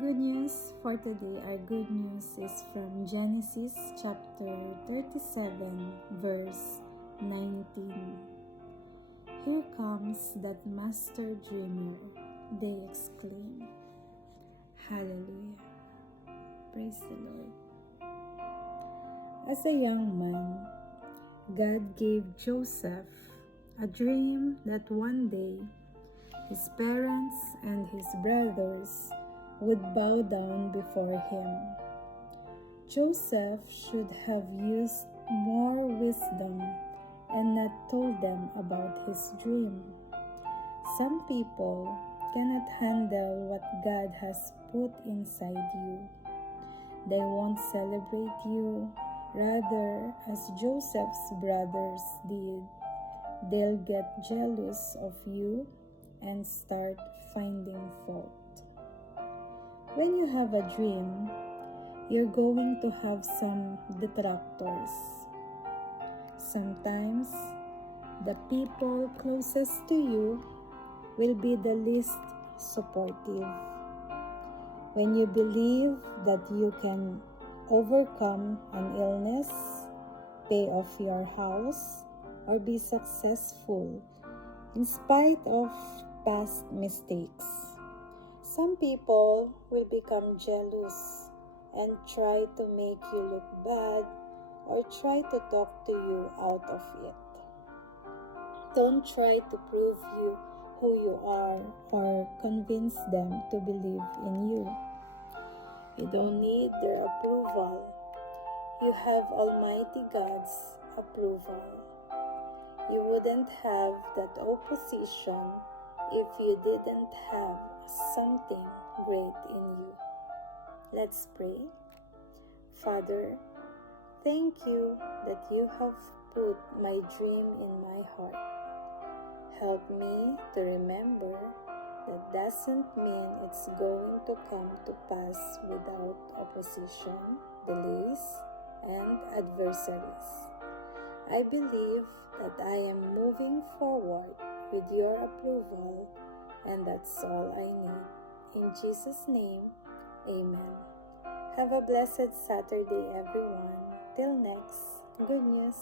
Good news for today. Our good news is from Genesis chapter 37, verse 19. Here comes that master dreamer, they exclaim. Hallelujah. Praise the Lord. As a young man, God gave Joseph a dream that one day his parents and his brothers would bow down before him. Joseph should have used more wisdom and not told them about his dream. Some people cannot handle what God has put inside you. They won't celebrate you. Rather, as Joseph's brothers did, they'll get jealous of you and start finding fault. When you have a dream, you're going to have some detractors. Sometimes, the people closest to you will be the least supportive. When you believe that you can overcome an illness, pay off your house, or be successful in spite of past mistakes, some people will become jealous and try to make you look bad or try to talk to you out of it. Don't try to prove you who you are or convince them to believe in you. You don't need their approval. You have Almighty God's approval. You wouldn't have that opposition if you didn't have something great in you. Let's pray. Father, thank you that you have put my dream in my heart. Help me to remember that doesn't mean it's going to come to pass without opposition, delays, and adversaries. I believe that I am moving forward with your approval, and that's all I need. In Jesus' name, amen. Have a blessed Saturday, everyone. Till next, good news.